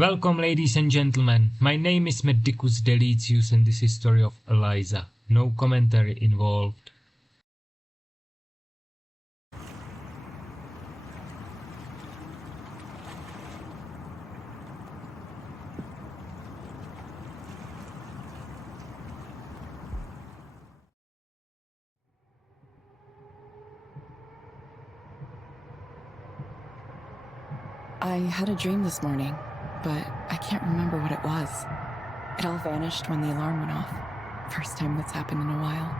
Welcome, ladies and gentlemen. My name is Medicus Deletius and this is story of Eliza. No commentary involved. I had a dream this morning, but I can't remember what it was. It all vanished when the alarm went off. First time that's happened in a while.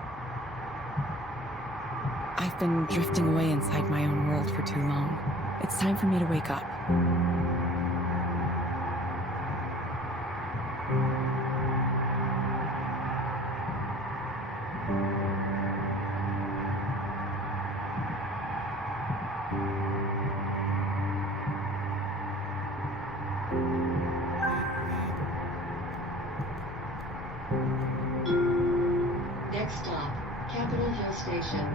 I've been drifting away inside my own world for too long. It's time for me to wake up. Next stop, Capitol Hill Station.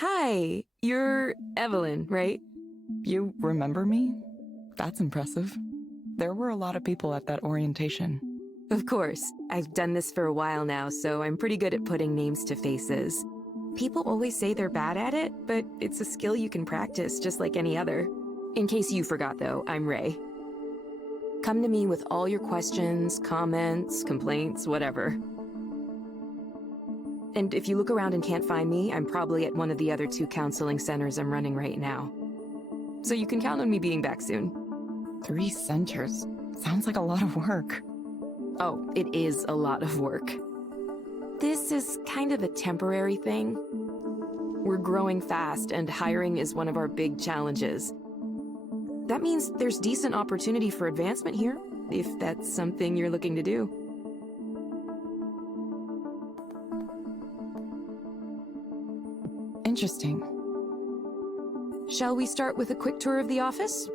Hi, you're Evelyn, right? You remember me? That's impressive. There were a lot of people at that orientation. Of course. I've done this for a while now, so I'm pretty good at putting names to faces. People always say they're bad at it, but it's a skill you can practice just like any other. In case you forgot though, I'm Ray. Come to me with all your questions, comments, complaints, whatever. And if you look around and can't find me, I'm probably at one of the other 2 counseling centers I'm running right now. So you can count on me being back soon. 3 centers. Sounds like a lot of work. Oh, it is a lot of work. This is kind of a temporary thing. We're growing fast, and hiring is one of our big challenges. That means there's decent opportunity for advancement here, if that's something you're looking to do. Interesting. Shall we start with a quick tour of the office?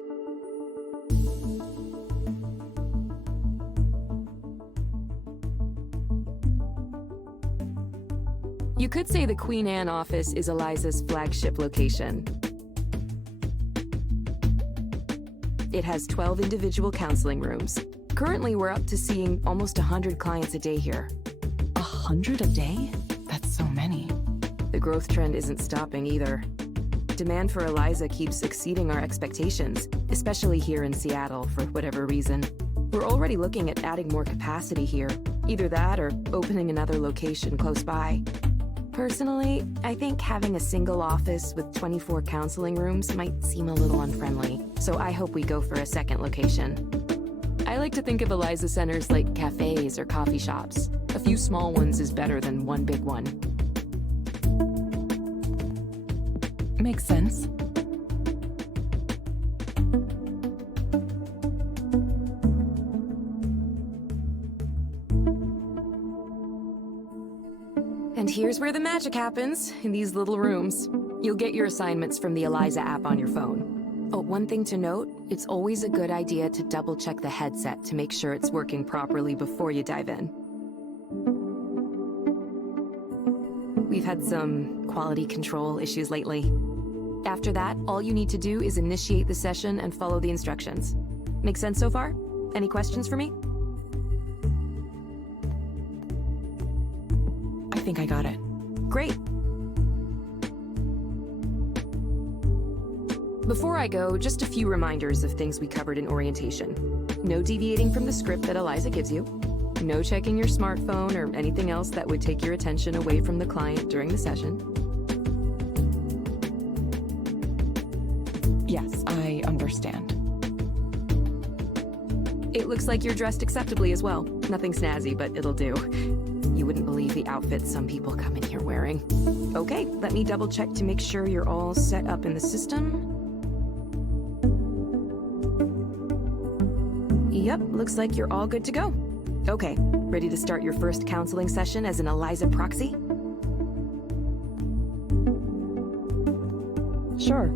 You could say the Queen Anne office is Eliza's flagship location. It has 12 individual counseling rooms. Currently, we're up to seeing almost 100 clients a day here. 100 a day? That's so many. The growth trend isn't stopping either. Demand for Eliza keeps exceeding our expectations, especially here in Seattle for whatever reason. We're already looking at adding more capacity here, Either that or opening another location close by. Personally, I think having a single office with 24 counseling rooms might seem a little unfriendly, so I hope we go for a second location. I like to think of Eliza centers like cafes or coffee shops. A few small ones is better than one big one. Makes sense. And here's where the magic happens, in these little rooms. You'll get your assignments from the Eliza app on your phone. Oh, one thing to note, it's always a good idea to double check the headset to make sure it's working properly before you dive in. We've had some quality control issues lately. After that, all you need to do is initiate the session and follow the instructions. Make sense so far? Any questions for me? I think I got it. Great. Before I go, just a few reminders of things we covered in orientation. No deviating from the script that Eliza gives you. No checking your smartphone or anything else that would take your attention away from the client during the session. Yes, I understand. It looks like you're dressed acceptably as well. Nothing snazzy, but it'll do. You wouldn't believe the outfits some people come in here wearing. Okay, let me double check to make sure you're all set up in the system. Yep, looks like you're all good to go. Okay, ready to start your first counseling session as an Eliza proxy? Sure.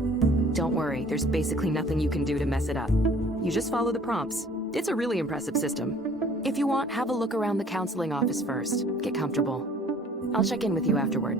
Don't worry, there's basically nothing you can do to mess it up. You just follow the prompts. It's a really impressive system. If you want, have a look around the counseling office first. Get comfortable. I'll check in with you afterward.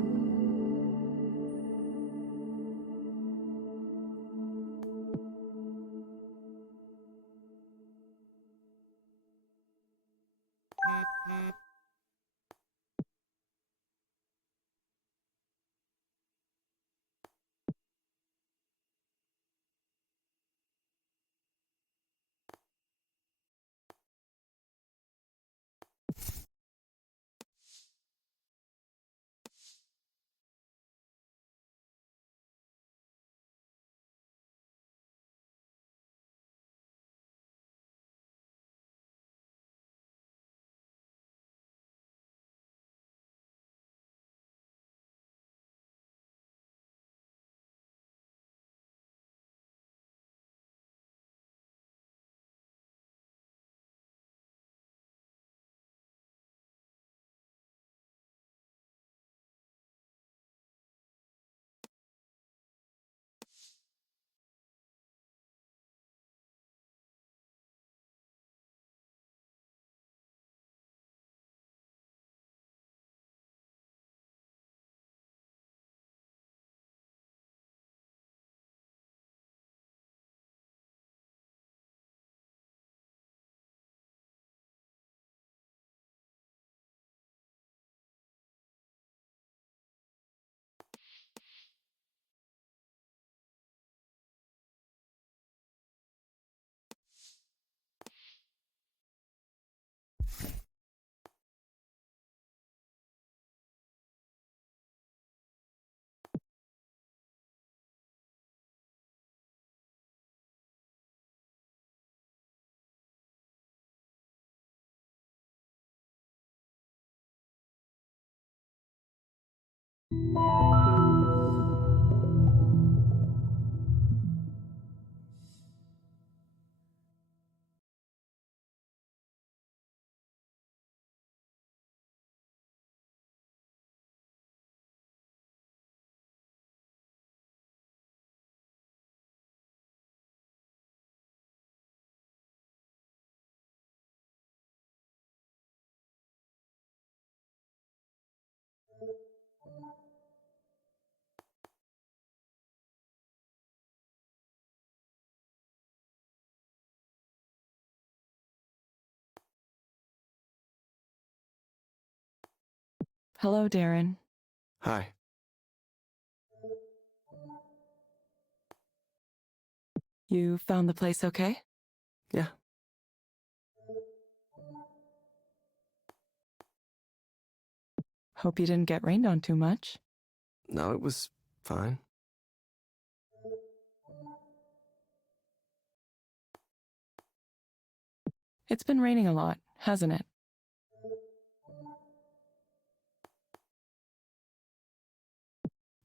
Hello, Darren. Hi. You found the place okay? Yeah. Hope you didn't get rained on too much. No, it was fine. It's been raining a lot, hasn't it?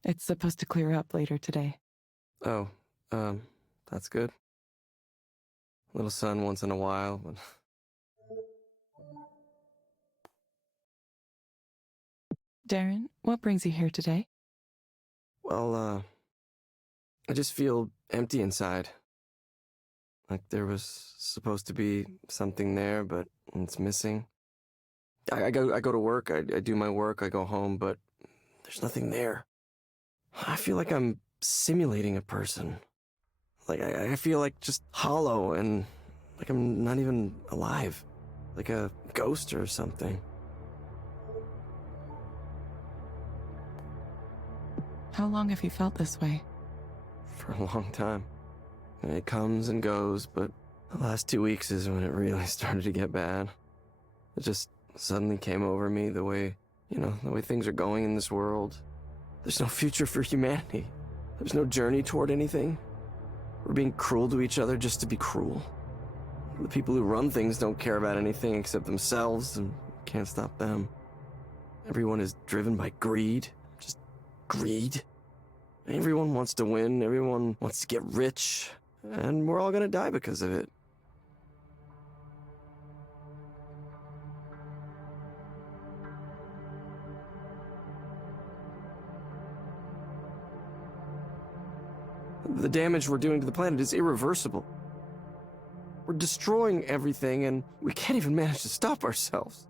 It's supposed to clear up later today. Oh, that's good. A little sun once in a while, but... Darren, what brings you here today? Well, I just feel empty inside. Like there was supposed to be something there, but it's missing. I go to work, I do my work, I go home, but there's nothing there. I feel like I'm simulating a person. Like I feel like just hollow and like I'm not even alive. Like a ghost or something. How long have you felt this way? For a long time. And it comes and goes, but the last 2 weeks is when it really started to get bad. It just suddenly came over me the way things are going in this world. There's no future for humanity. There's no journey toward anything. We're being cruel to each other just to be cruel. The people who run things don't care about anything except themselves, and can't stop them. Everyone is driven by greed. Just greed. Everyone wants to win, everyone wants to get rich, and we're all gonna die because of it. The damage we're doing to the planet is irreversible. We're destroying everything, and we can't even manage to stop ourselves.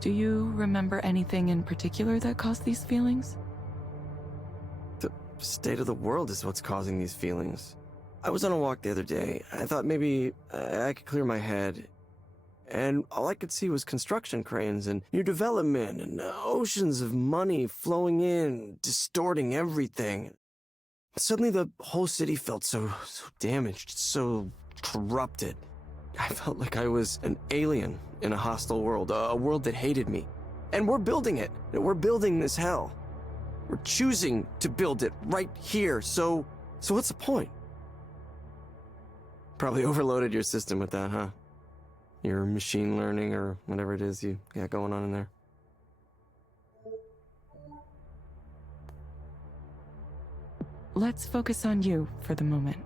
Do you remember anything in particular that caused these feelings? The state of the world is what's causing these feelings. I was on a walk the other day. I thought maybe I could clear my head. And all I could see was construction cranes and new development and oceans of money flowing in, distorting everything. Suddenly the whole city felt so damaged, so corrupted. I felt like I was an alien in a hostile world, a world that hated me. And we're building it. We're building this hell. We're choosing to build it right here, so what's the point? Probably overloaded your system with that, huh? Your machine learning or whatever it is you got going on in there. Let's focus on you for the moment.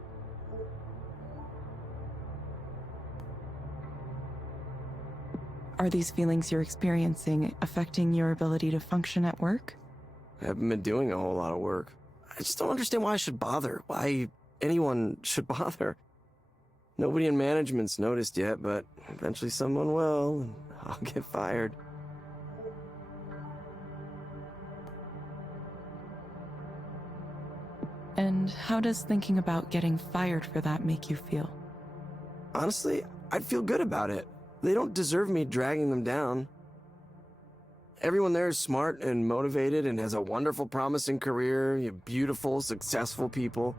Are these feelings you're experiencing affecting your ability to function at work? I haven't been doing a whole lot of work. I just don't understand why I should bother, why anyone should bother. Nobody in management's noticed yet, but eventually someone will, and I'll get fired. And how does thinking about getting fired for that make you feel? Honestly, I'd feel good about it. They don't deserve me dragging them down. Everyone there is smart and motivated and has a wonderful, promising career, beautiful, successful people.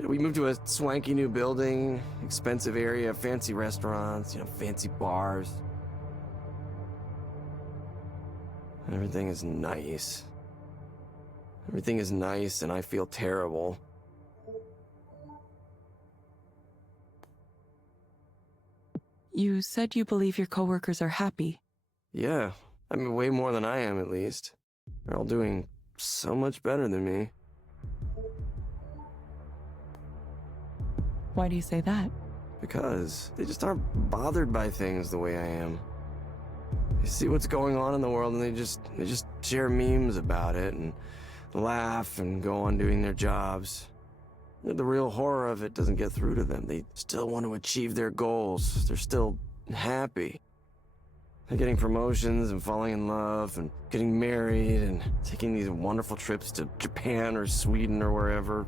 We moved to a swanky new building, expensive area, fancy restaurants, fancy bars. Everything is nice. Everything is nice, and I feel terrible. You said you believe your coworkers are happy. Yeah, I mean, way more than I am, at least. They're all doing so much better than me. Why do you say that? Because they just aren't bothered by things the way I am. They see what's going on in the world and they just share memes about it and laugh and go on doing their jobs. The real horror of it doesn't get through to them. They still want to achieve their goals. They're still happy. They're getting promotions and falling in love and getting married and taking these wonderful trips to Japan or Sweden or wherever.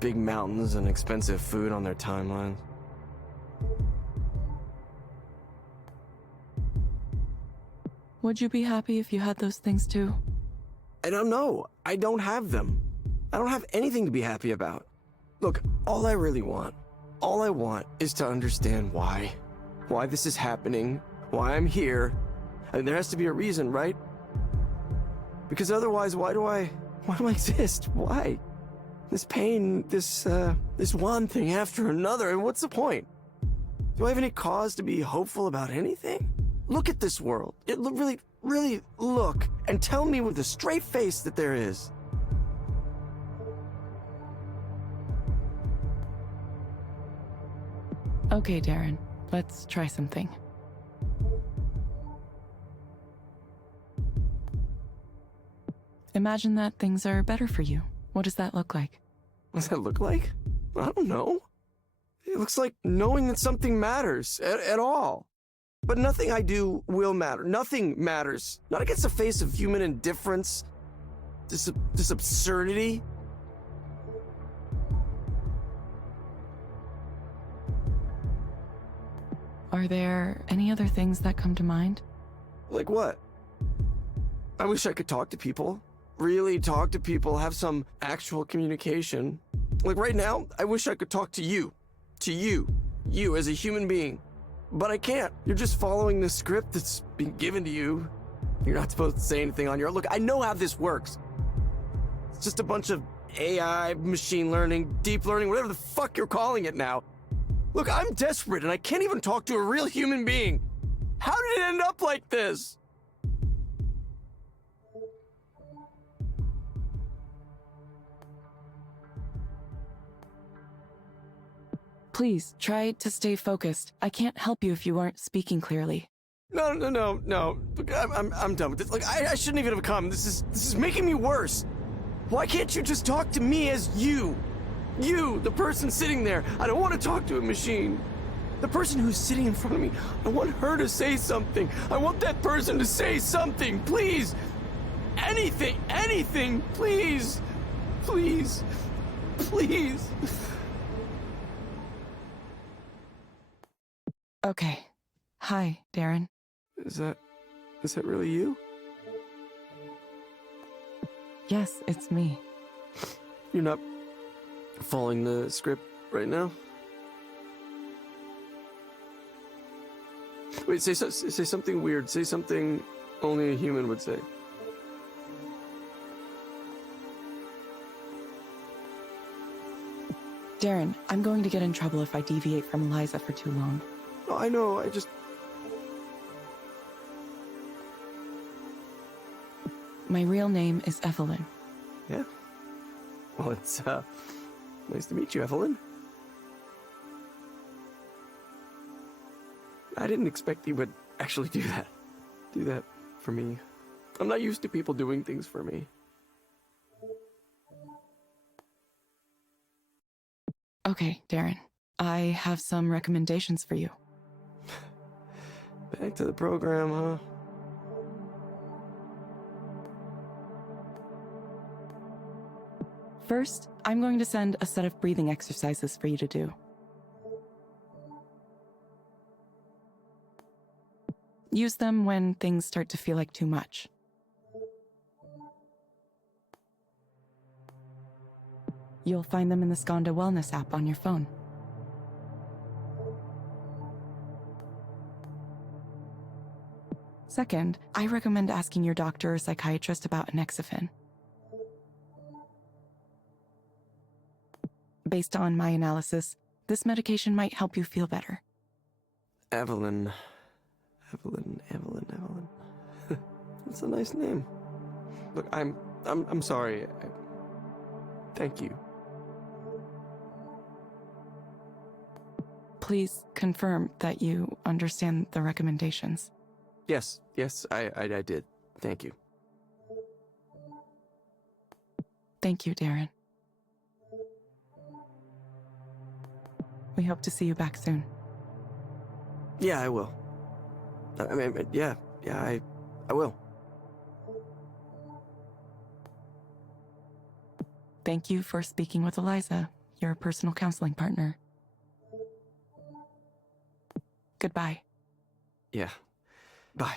Big mountains and expensive food on their timelines. Would you be happy if you had those things too? I don't know. I don't have them. I don't have anything to be happy about. Look, all I want is to understand why this is happening, why I'm here. I mean, there has to be a reason, right? Because otherwise, why do I exist? Why? This pain, this one thing after another, and what's the point? Do I have any cause to be hopeful about anything? Look at this world. Really look and tell me with a straight face that there is. Okay, Darren, let's try something. Imagine that things are better for you. What does that look like? What does that look like? I don't know. It looks like knowing that something matters at all. But nothing I do will matter. Nothing matters. Not against the face of human indifference. This absurdity. Are there any other things that come to mind? Like what? I wish I could talk to people. Really talk to people, have some actual communication. Like right now, I wish I could talk to you. To you. You as a human being. But I can't. You're just following the script that's been given to you. You're not supposed to say anything on your own. Look, I know how this works. It's just a bunch of AI, machine learning, deep learning, whatever the fuck you're calling it now. Look, I'm desperate and I can't even talk to a real human being. How did it end up like this? Please, try to stay focused. I can't help you if you aren't speaking clearly. No. Look, I'm done with this. Look, I shouldn't even have come. This is making me worse. Why can't you just talk to me as you? You, the person sitting there. I don't want to talk to a machine. The person who's sitting in front of me, I want her to say something. I want that person to say something, please. Anything, please. Please. Okay. Hi, Darren. Is that really you? Yes, it's me. You're not following the script right now? Wait, say something weird. Say something only a human would say. Darren, I'm going to get in trouble if I deviate from Eliza for too long. No, I know, My real name is Evelyn. Yeah. Well, it's, nice to meet you, Evelyn. I didn't expect you would actually do that. Do that for me. I'm not used to people doing things for me. Okay, Darren. I have some recommendations for you. Back to the program, huh? First, I'm going to send a set of breathing exercises for you to do. Use them when things start to feel like too much. You'll find them in the Skanda Wellness app on your phone. Second, I recommend asking your doctor or psychiatrist about Anexafen. Based on my analysis, this medication might help you feel better. Evelyn. That's a nice name. Look, I'm sorry. Thank you. Please confirm that you understand the recommendations. Yes, I did. Thank you. Thank you, Darren. We hope to see you back soon. Yeah, I will. I mean, yeah, I will. Thank you for speaking with Eliza, your personal counseling partner. Goodbye. Yeah. Bye.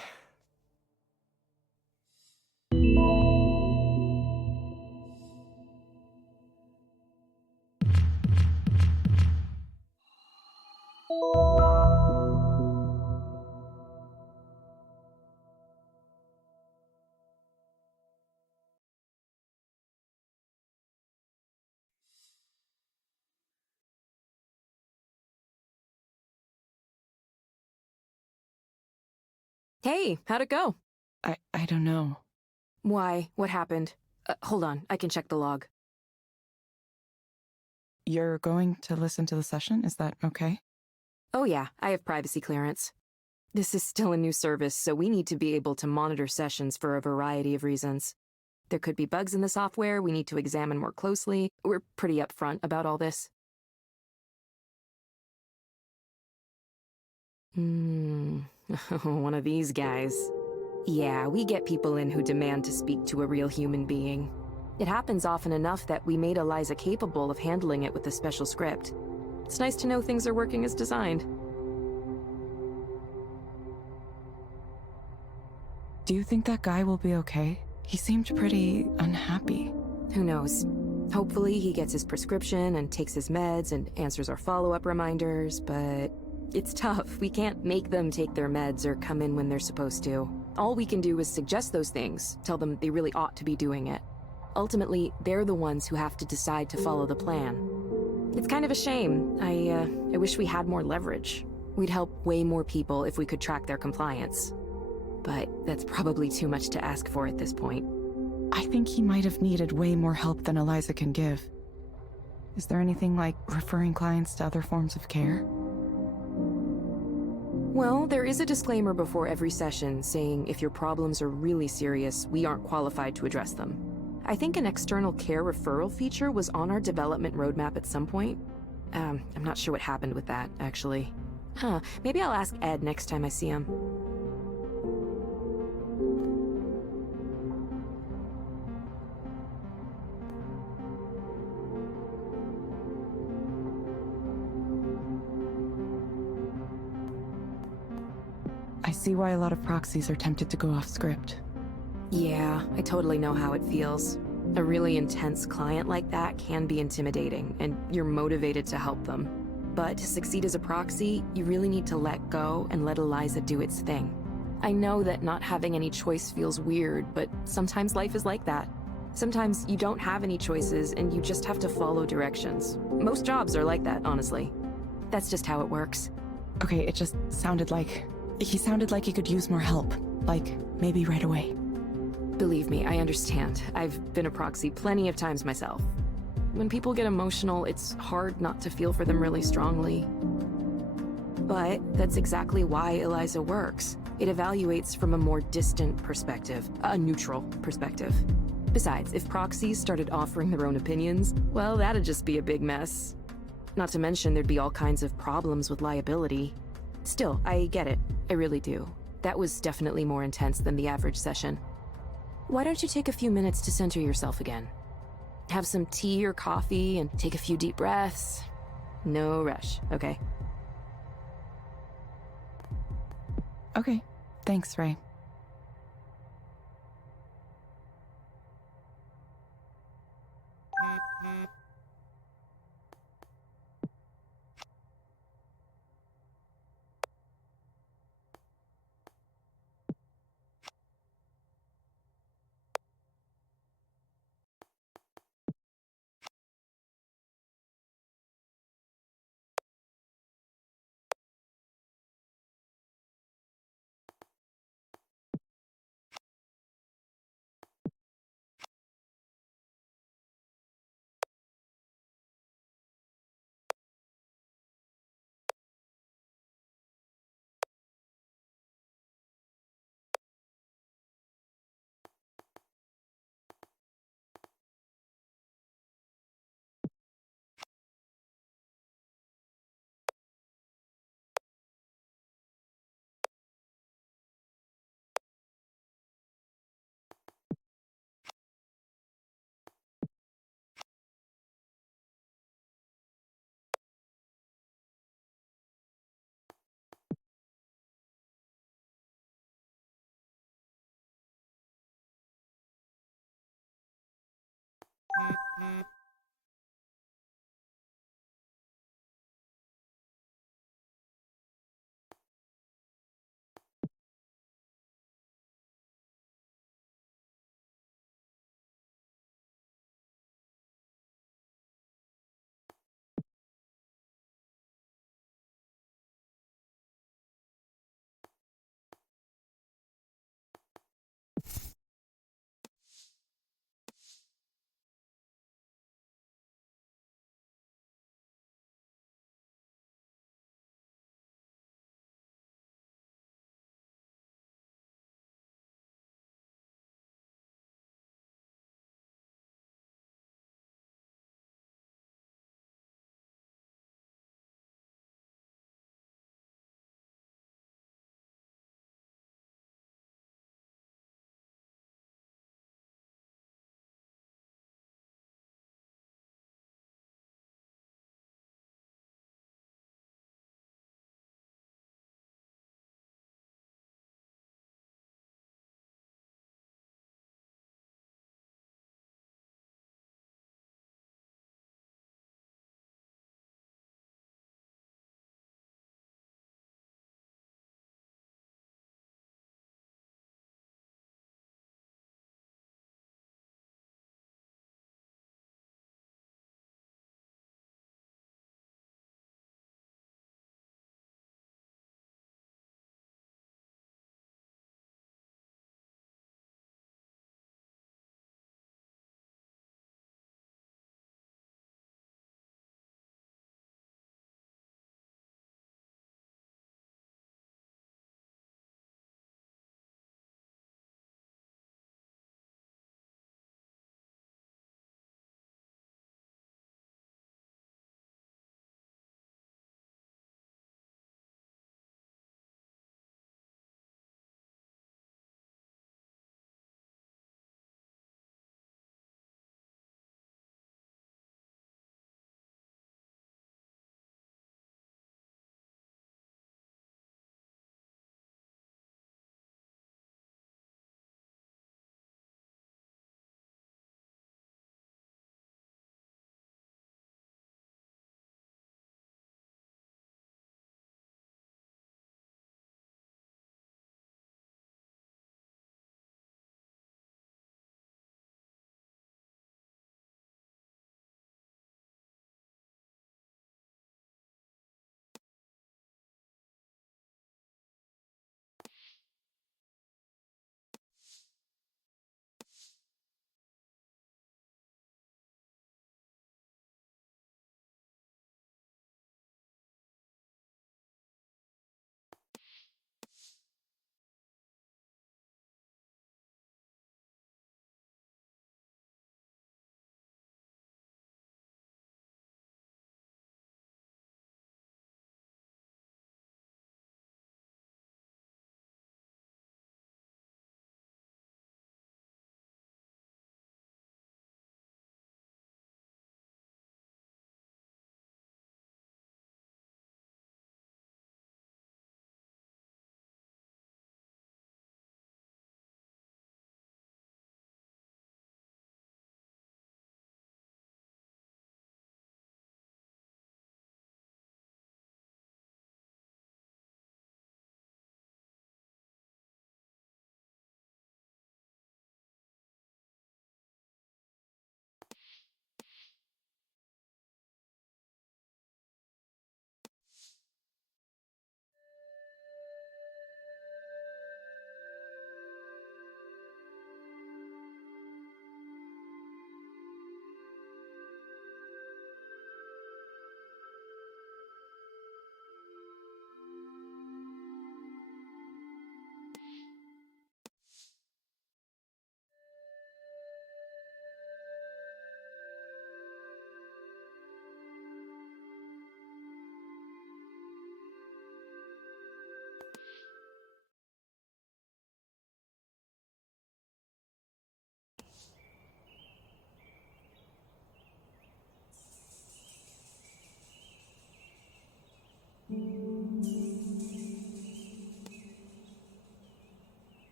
Hey, how'd it go? I don't know. Why? What happened? Hold on, I can check the log. You're going to listen to the session? Is that okay? Oh yeah, I have privacy clearance. This is still a new service, so we need to be able to monitor sessions for a variety of reasons. There could be bugs in the software we need to examine more closely. We're pretty upfront about all this. One of these guys. Yeah, we get people in who demand to speak to a real human being. It happens often enough that we made Eliza capable of handling it with a special script. It's nice to know things are working as designed. Do you think that guy will be okay? He seemed pretty unhappy. Who knows? Hopefully he gets his prescription and takes his meds and answers our follow-up reminders, but it's tough. We can't make them take their meds or come in when they're supposed to. All we can do is suggest those things, tell them they really ought to be doing it. Ultimately, they're the ones who have to decide to follow the plan. It's kind of a shame. I wish we had more leverage. We'd help way more people if we could track their compliance. But that's probably too much to ask for at this point. I think he might have needed way more help than Eliza can give. Is there anything like referring clients to other forms of care? Well, there is a disclaimer before every session saying if your problems are really serious, we aren't qualified to address them. I think an external care referral feature was on our development roadmap at some point. I'm not sure what happened with that, actually. Maybe I'll ask Ed next time I see him. I see why a lot of proxies are tempted to go off script. Yeah, I totally know how it feels. A really intense client like that can be intimidating, and you're motivated to help them. But to succeed as a proxy, you really need to let go and let Eliza do its thing. I know that not having any choice feels weird, but sometimes life is like that. Sometimes you don't have any choices and you just have to follow directions. Most jobs are like that, honestly. That's just how it works. Okay, it just sounded like... He sounded like he could use more help. Like, maybe right away. Believe me, I understand. I've been a proxy plenty of times myself. When people get emotional, it's hard not to feel for them really strongly. But that's exactly why Eliza works. It evaluates from a more distant perspective, a neutral perspective. Besides, if proxies started offering their own opinions, well, that'd just be a big mess. Not to mention there'd be all kinds of problems with liability. Still, I get it. I really do. That was definitely more intense than the average session. Why don't you take a few minutes to center yourself again? Have some tea or coffee and take a few deep breaths. No rush, okay? Okay, thanks, Ray.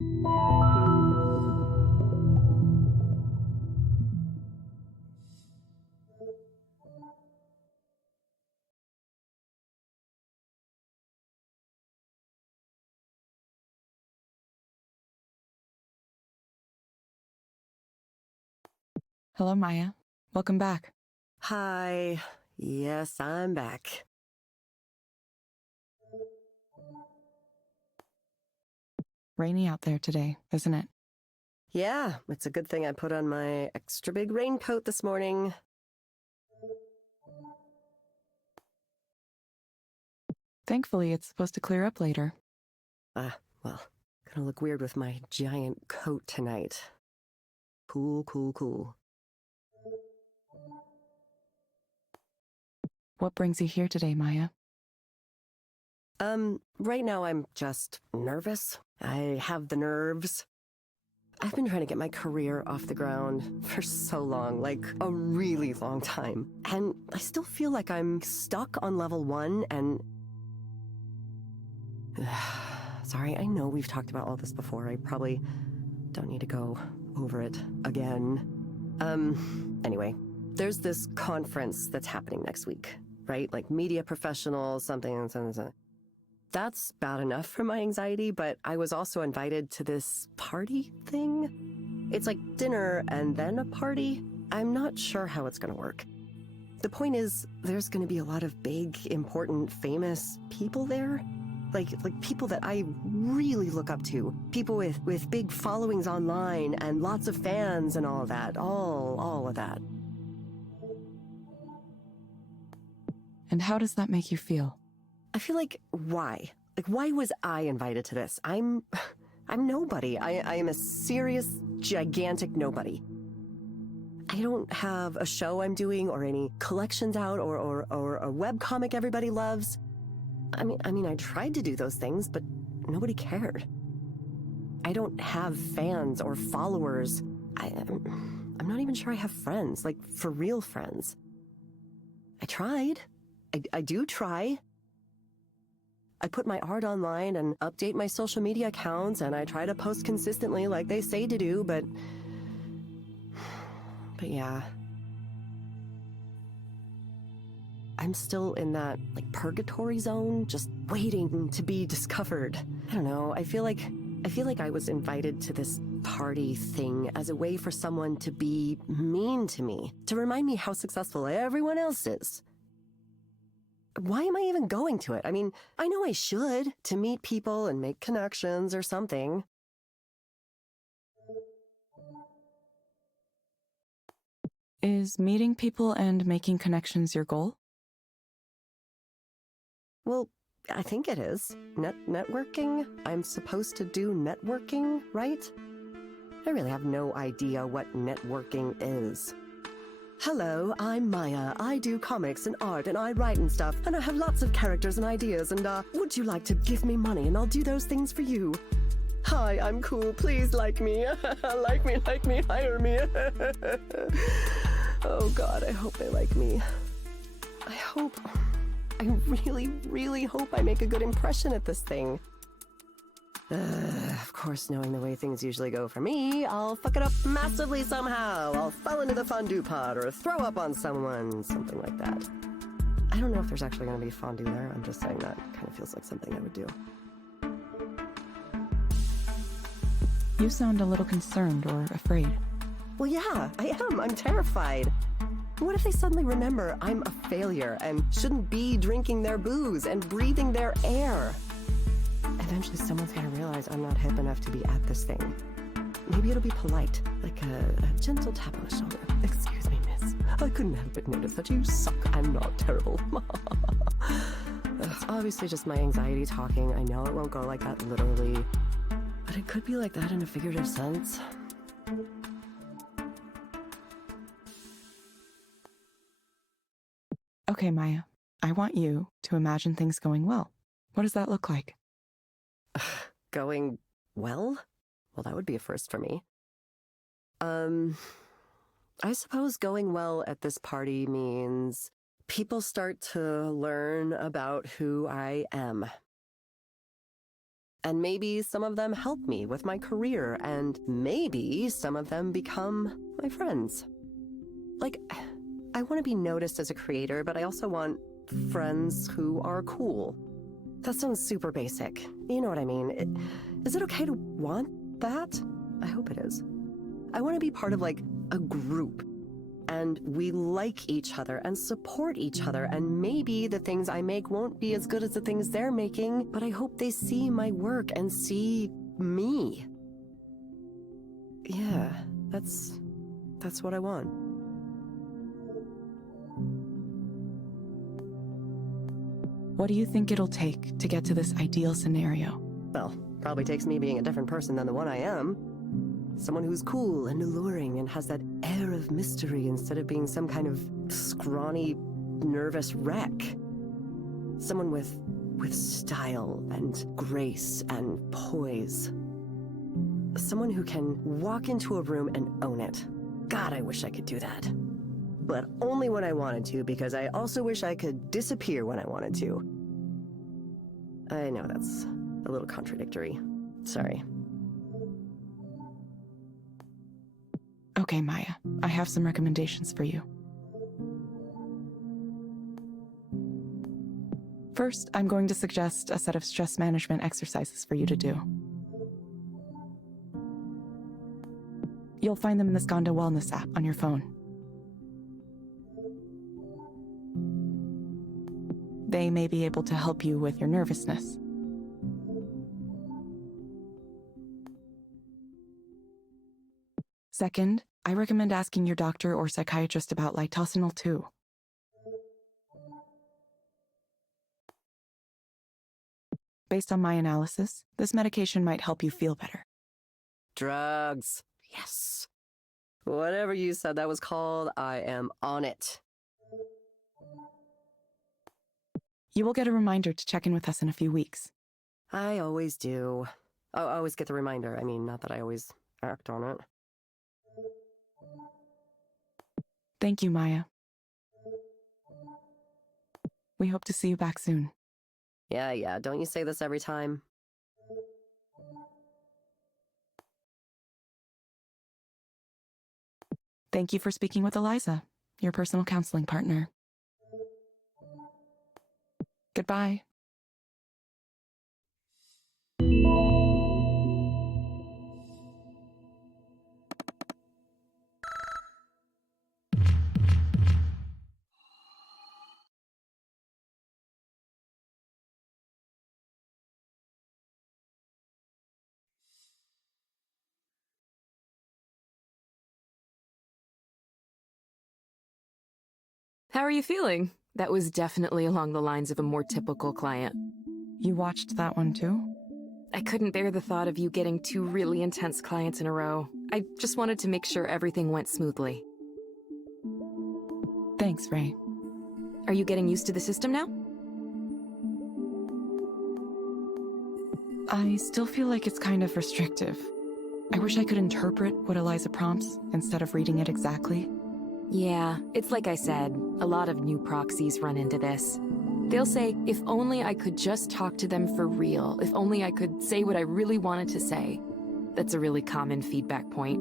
Hello, Maya. Welcome back. Hi. Yes, I'm back. Rainy out there today, isn't it? Yeah, it's a good thing I put on my extra big raincoat this morning. Thankfully, it's supposed to clear up later. Well, gonna look weird with my giant coat tonight. Cool, cool, cool. What brings you here today, Maya? Right now I'm just nervous. I have the nerves. I've been trying to get my career off the ground for so long, like a really long time. And I still feel like I'm stuck on level 1 and... Sorry, I know we've talked about all this before. I probably don't need to go over it again. Anyway, there's this conference that's happening next week, right? Like media professionals, something. That's bad enough for my anxiety, but I was also invited to this party thing. It's like dinner and then a party. I'm not sure how it's gonna work. The point is, there's gonna be a lot of big, important, famous people there. Like people that I really look up to. People with big followings online and lots of fans and all of that. All of that. And how does that make you feel? I feel like, why? Like, why was I invited to this? I'm nobody. I am a serious, gigantic nobody. I don't have a show I'm doing or any collections out or a webcomic everybody loves. I mean, I tried to do those things, but nobody cared. I don't have fans or followers. I'm not even sure I have friends, like, for real friends. I tried. I do try. I put my art online and update my social media accounts, and I try to post consistently like they say to do, but yeah. I'm still in that, like, purgatory zone, just waiting to be discovered. I don't know, I feel like I was invited to this party thing as a way for someone to be mean to me, to remind me how successful everyone else is. Why am I even going to it? I mean, I know I should, to meet people and make connections or something. Is meeting people and making connections your goal? Well, I think it is. Networking? I'm supposed to do networking, right? I really have no idea what networking is. Hello, I'm Maya. I do comics and art and I write and stuff, and I have lots of characters and ideas, and would you like to give me money and I'll do those things for you? Hi, I'm cool. Please like me. Like me, hire me. Oh God, I hope they like me. I really, really hope I make a good impression at this thing. Of course, knowing the way things usually go for me, I'll fuck it up massively somehow. I'll fall into the fondue pot or throw up on someone, something like that. I don't know if there's actually going to be fondue there. I'm just saying that kind of feels like something I would do. You sound a little concerned or afraid. Well, yeah, I am. I'm terrified. What if they suddenly remember I'm a failure and shouldn't be drinking their booze and breathing their air? Eventually someone's gonna realize I'm not hip enough to be at this thing. Maybe it'll be polite, like a gentle tap on the shoulder. Excuse me, miss. I couldn't help but notice that you suck. I'm not terrible. It's obviously just my anxiety talking. I know it won't go like that literally, but it could be like that in a figurative sense. Okay, Maya, I want you to imagine things going well. What does that look like? Going well? Well, that would be a first for me. I suppose going well at this party means people start to learn about who I am. And maybe some of them help me with my career, and maybe some of them become my friends. Like, I want to be noticed as a creator, but I also want friends who are cool. That sounds super basic. You know what I mean? Is it okay to want that? I hope it is. I want to be part of, like, a group. And we like each other and support each other, and maybe the things I make won't be as good as the things they're making, but I hope they see my work and see me. Yeah, that's what I want. What do you think it'll take to get to this ideal scenario? Well, probably takes me being a different person than the one I am. Someone who's cool and alluring and has that air of mystery instead of being some kind of scrawny, nervous wreck. Someone with style and grace and poise. Someone who can walk into a room and own it. God, I wish I could do that. But only when I wanted to, because I also wish I could disappear when I wanted to. I know that's a little contradictory. Sorry. Okay, Maya, I have some recommendations for you. First, I'm going to suggest a set of stress management exercises for you to do. You'll find them in the Skanda Wellness app on your phone. They may be able to help you with your nervousness. Second, I recommend asking your doctor or psychiatrist about litosanol too. Based on my analysis, this medication might help you feel better. Drugs. Yes. Whatever you said that was called, I am on it. You will get a reminder to check in with us in a few weeks. I always do. I always get the reminder. I mean, not that I always act on it. Thank you, Maya. We hope to see you back soon. Yeah, don't you say this every time? Thank you for speaking with Eliza, your personal counseling partner. Goodbye. How are you feeling? That was definitely along the lines of a more typical client. You watched that one too? I couldn't bear the thought of you getting 2 really intense clients in a row. I just wanted to make sure everything went smoothly. Thanks, Ray. Are you getting used to the system now? I still feel like it's kind of restrictive. I wish I could interpret what Eliza prompts instead of reading it exactly. Yeah, it's like I said, a lot of new proxies run into this. They'll say, if only I could just talk to them for real, if only I could say what I really wanted to say. That's a really common feedback point.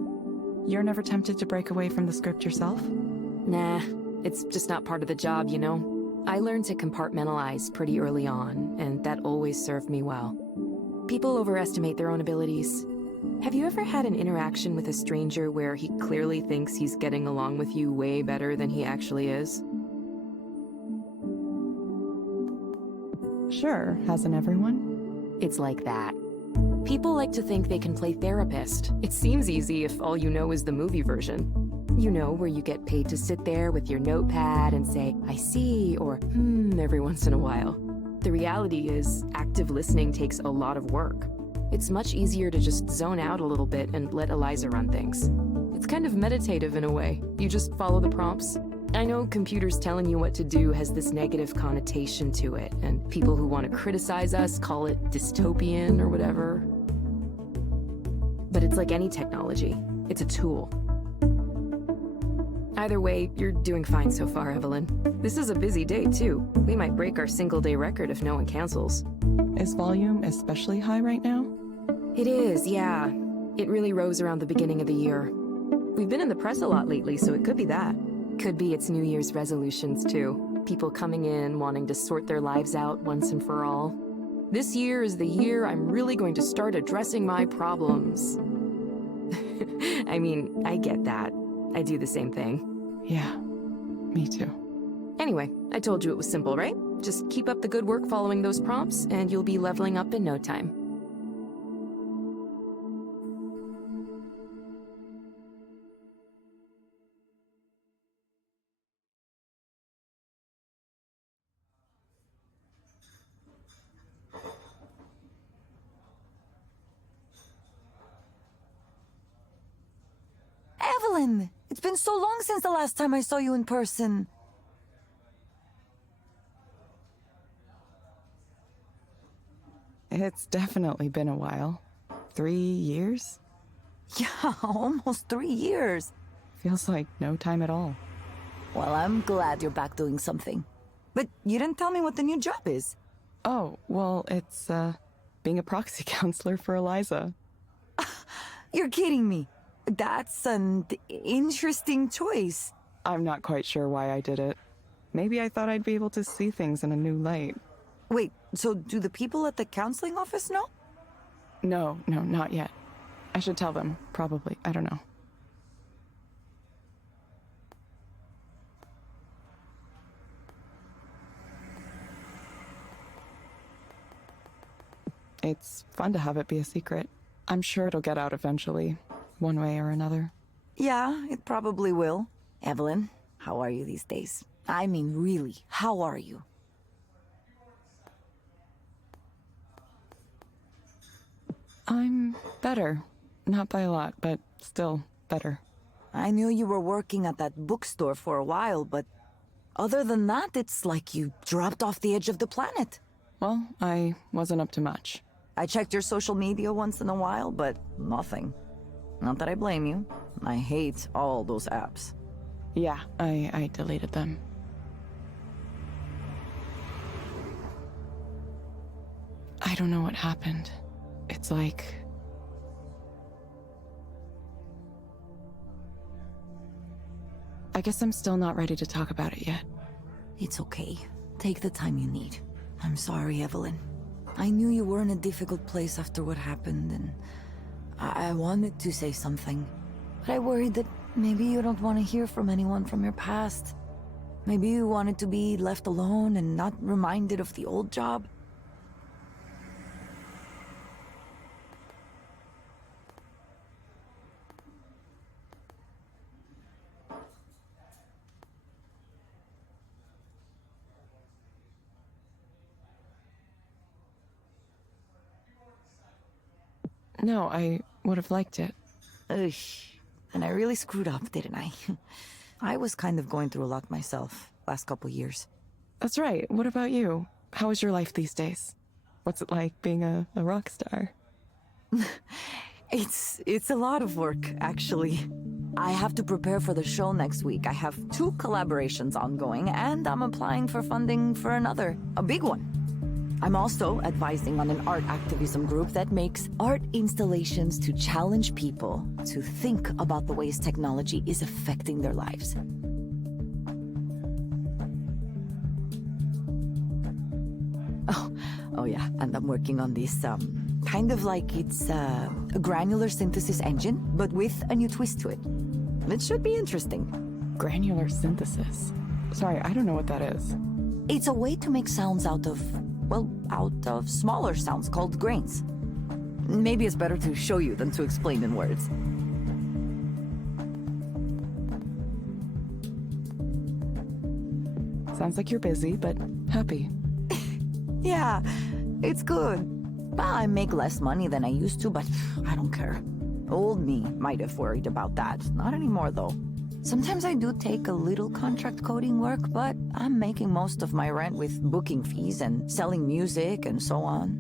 You're never tempted to break away from the script yourself? Nah, it's just not part of the job, you know? I learned to compartmentalize pretty early on, and that always served me well. People overestimate their own abilities. Have you ever had an interaction with a stranger where he clearly thinks he's getting along with you way better than he actually is? Sure, hasn't everyone? It's like that. People like to think they can play therapist. It seems easy if all you know is the movie version. You know, where you get paid to sit there with your notepad and say, I see, or every once in a while. The reality is, active listening takes a lot of work. It's much easier to just zone out a little bit and let Eliza run things. It's kind of meditative in a way. You just follow the prompts. I know computers telling you what to do has this negative connotation to it, and people who want to criticize us call it dystopian or whatever. But it's like any technology. It's a tool. Either way, you're doing fine so far, Evelyn. This is a busy day, too. We might break our single-day record if no one cancels. Is volume especially high right now? It is, yeah. It really rose around the beginning of the year. We've been in the press a lot lately, so it could be that. Could be it's New Year's resolutions, too. People coming in, wanting to sort their lives out once and for all. This year is the year I'm really going to start addressing my problems. I mean, I get that. I do the same thing. Yeah, me too. Anyway, I told you it was simple, right? Just keep up the good work following those prompts, and you'll be leveling up in no time. Evelyn! It's been so long since the last time I saw you in person. It's definitely been a while. 3 years? Yeah, almost 3 years. Feels like no time at all. Well, I'm glad you're back doing something. But you didn't tell me what the new job is. Oh, well, it's, being a proxy counselor for Eliza. You're kidding me. That's an interesting choice. I'm not quite sure why I did it. Maybe I thought I'd be able to see things in a new light. Wait, so do the people at the counseling office know? No, not yet. I should tell them, probably. I don't know. It's fun to have it be a secret. I'm sure it'll get out eventually, one way or another. Yeah, it probably will. Evelyn, how are you these days? I mean, really, how are you? I'm better. Not by a lot, but still better. I knew you were working at that bookstore for a while, but other than that, it's like you dropped off the edge of the planet. Well, I wasn't up to much. I checked your social media once in a while, but nothing. Not that I blame you. I hate all those apps. Yeah, I deleted them. I don't know what happened. It's like... I guess I'm still not ready to talk about it yet. It's okay. Take the time you need. I'm sorry, Evelyn. I knew you were in a difficult place after what happened, and I wanted to say something. But I worried that maybe you don't want to hear from anyone from your past. Maybe you wanted to be left alone and not reminded of the old job. No, I would have liked it. Ugh. And I really screwed up, didn't I? I was kind of going through a lot myself last couple years. That's right. What about you? How is your life these days? What's it like being a rock star? It's a lot of work, actually. I have to prepare for the show next week. I have 2 collaborations ongoing, and I'm applying for funding for another, a big one. I'm also advising on an art activism group that makes art installations to challenge people to think about the ways technology is affecting their lives. Oh yeah, and I'm working on this, kind of like it's a granular synthesis engine, but with a new twist to it. It should be interesting. Granular synthesis? Sorry, I don't know what that is. It's a way to make sounds out of smaller sounds called grains. Maybe it's better to show you than to explain in words. Sounds like you're busy, but happy. Yeah, it's good. Well, I make less money than I used to, but I don't care. Old me might have worried about that. Not anymore, though. Sometimes I do take a little contract coding work, but I'm making most of my rent with booking fees and selling music and so on.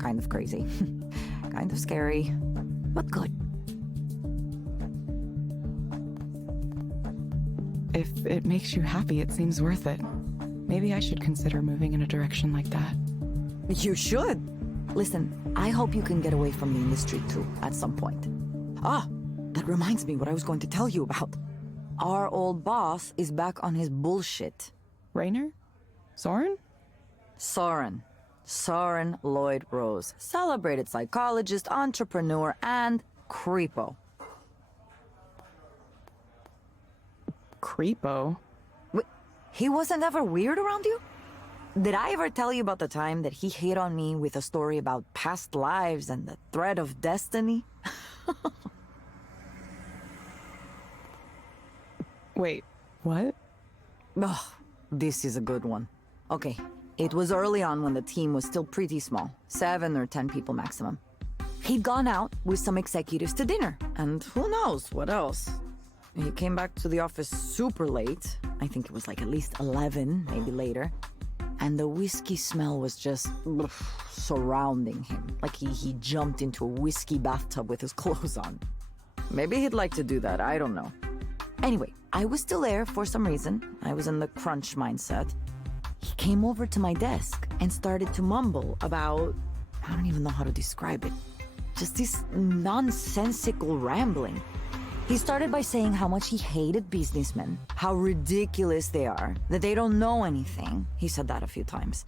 Kind of crazy. Kind of scary, but good. If it makes you happy, it seems worth it. Maybe I should consider moving in a direction like that. You should. Listen, I hope you can get away from the industry too, at some point. Ah, that reminds me what I was going to tell you about. Our old boss is back on his bullshit. Rainer? Soren? Soren. Soren Lloyd Rose. Celebrated psychologist, entrepreneur, and creepo. Creepo? Wait, he wasn't ever weird around you? Did I ever tell you about the time that he hit on me with a story about past lives and the thread of destiny? Wait, what? Oh, this is a good one. Okay, it was early on when the team was still pretty small, 7 or 10 people maximum. He'd gone out with some executives to dinner, and who knows what else. He came back to the office super late. I think it was like at least 11, maybe later. And the whiskey smell was just surrounding him, like he jumped into a whiskey bathtub with his clothes on. Maybe he'd like to do that, I don't know. Anyway, I was still there for some reason. I was in the crunch mindset. He came over to my desk and started to mumble about, I don't even know how to describe it, just this nonsensical rambling. He started by saying how much he hated businessmen, how ridiculous they are, that they don't know anything. He said that a few times.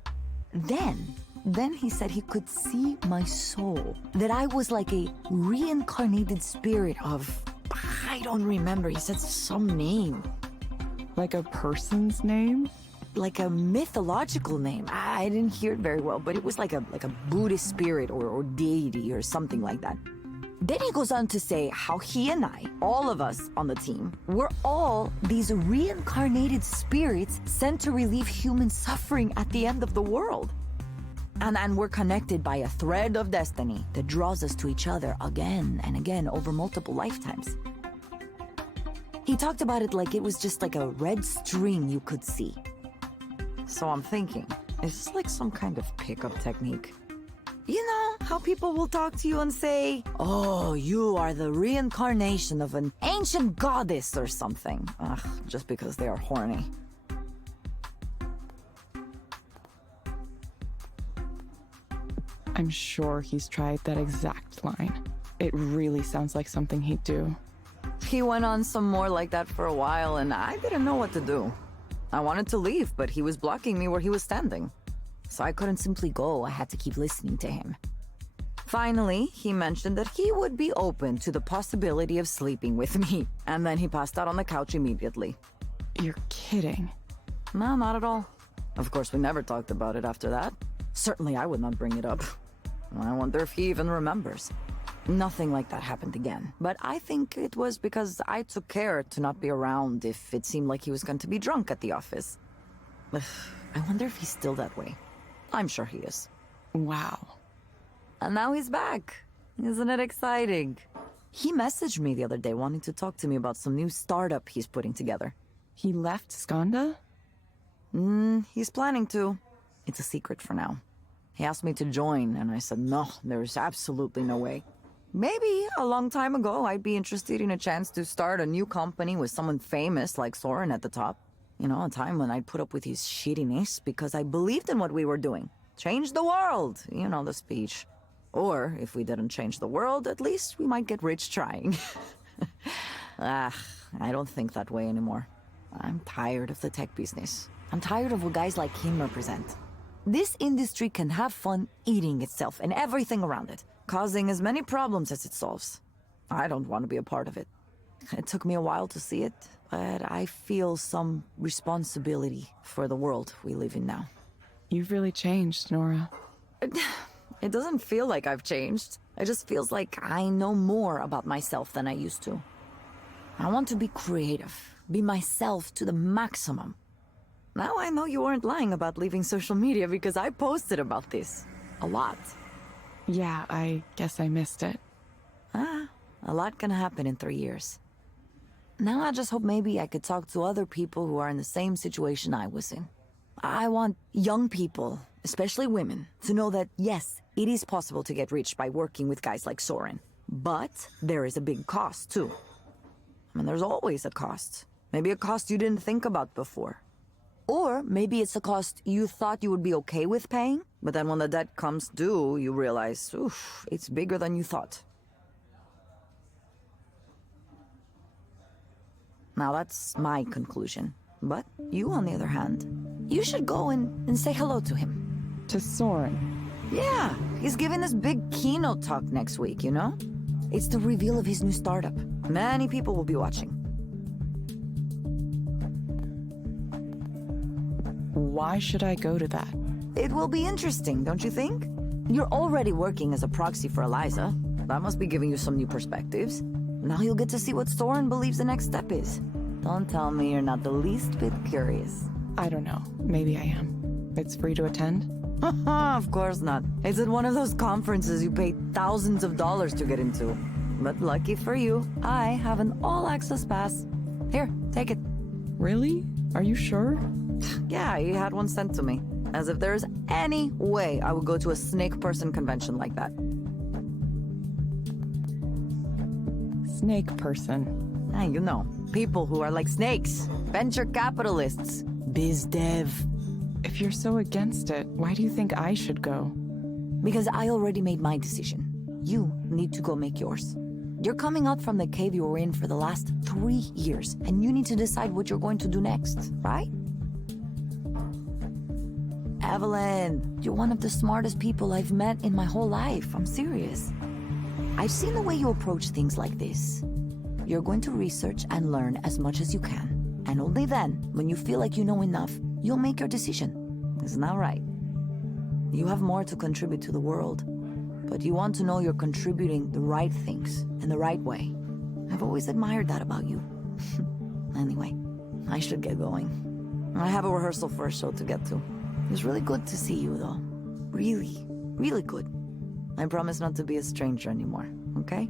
Then he said he could see my soul, that I was like a reincarnated spirit of, I don't remember, he said some name. Like a person's name? Like a mythological name. I didn't hear it very well, but it was like a Buddhist spirit or deity or something like that. Then he goes on to say how he and I, all of us on the team, we're all these reincarnated spirits sent to relieve human suffering at the end of the world. And we're connected by a thread of destiny that draws us to each other again and again over multiple lifetimes. He talked about it like it was just like a red string you could see. So I'm thinking, is this like some kind of pickup technique? You know, how people will talk to you and say, oh, you are the reincarnation of an ancient goddess or something. Ugh, just because they are horny. I'm sure he's tried that exact line. It really sounds like something he'd do. He went on some more like that for a while, and I didn't know what to do. I wanted to leave, but he was blocking me where he was standing. So I couldn't simply go, I had to keep listening to him. Finally, he mentioned that he would be open to the possibility of sleeping with me, and then he passed out on the couch immediately. You're kidding. No, not at all. Of course, we never talked about it after that. Certainly I would not bring it up. I wonder if he even remembers. Nothing like that happened again, but I think it was because I took care to not be around if it seemed like he was going to be drunk at the office. I wonder if he's still that way. I'm sure he is. Wow. And now he's back. Isn't it exciting? He messaged me the other day wanting to talk to me about some new startup he's putting together. He left Skanda? He's planning to. It's a secret for now. He asked me to join, and I said no, there's absolutely no way. Maybe a long time ago I'd be interested in a chance to start a new company with someone famous like Soren at the top. You know, a time when I'd put up with his shittiness because I believed in what we were doing. Change the world, you know the speech. Or, if we didn't change the world, at least we might get rich trying. I don't think that way anymore. I'm tired of the tech business. I'm tired of what guys like him represent. This industry can have fun eating itself and everything around it, causing as many problems as it solves. I don't want to be a part of it. It took me a while to see it, but I feel some responsibility for the world we live in now. You've really changed, Nora. It doesn't feel like I've changed. It just feels like I know more about myself than I used to. I want to be creative, be myself to the maximum. Now I know you weren't lying about leaving social media because I posted about this. A lot. Yeah, I guess I missed it. A lot can happen in 3 years. Now I just hope maybe I could talk to other people who are in the same situation I was in. I want young people, especially women, to know that yes, it is possible to get rich by working with guys like Soren. But there is a big cost too. I mean, there's always a cost. Maybe a cost you didn't think about before. Or maybe it's a cost you thought you would be okay with paying, But then when the debt comes due, you realize, oof, it's bigger than you thought. Now that's my conclusion. But you, on the other hand, you should go and say hello to him. To Soren. Yeah, he's giving this big keynote talk next week, you know? It's the reveal of his new startup. Many people will be watching. Why should I go to that? It will be interesting, don't you think? You're already working as a proxy for Eliza. That must be giving you some new perspectives. Now you'll get to see what Soren believes the next step is. Don't tell me you're not the least bit curious. I don't know. Maybe I am. It's free to attend? Of course not. It's at one of those conferences you pay thousands of dollars to get into. But lucky for you, I have an all-access pass. Here, take it. Really? Are you sure? Yeah, he had one sent to me. As if there's any way I would go to a snake person convention like that. Snake person. Ah, you know, people who are like snakes. Venture capitalists. Biz dev. If you're so against it, why do you think I should go? Because I already made my decision. You need to go make yours. You're coming out from the cave you were in for the last 3 years, and you need to decide what you're going to do next, right? Evelyn, you're one of the smartest people I've met in my whole life. I'm serious. I've seen the way you approach things like this. You're going to research and learn as much as you can. And only then, when you feel like you know enough, you'll make your decision. Isn't that right? You have more to contribute to the world, but you want to know you're contributing the right things in the right way. I've always admired that about you. Anyway, I should get going. I have a rehearsal for a show to get to. It was really good to see you, though. Really, really good. I promise not to be a stranger anymore, okay?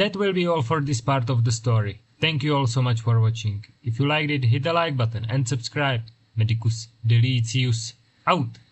That will be all for this part of the story. Thank you all so much for watching. If you liked it, hit the like button and subscribe. Medicus Delicious out!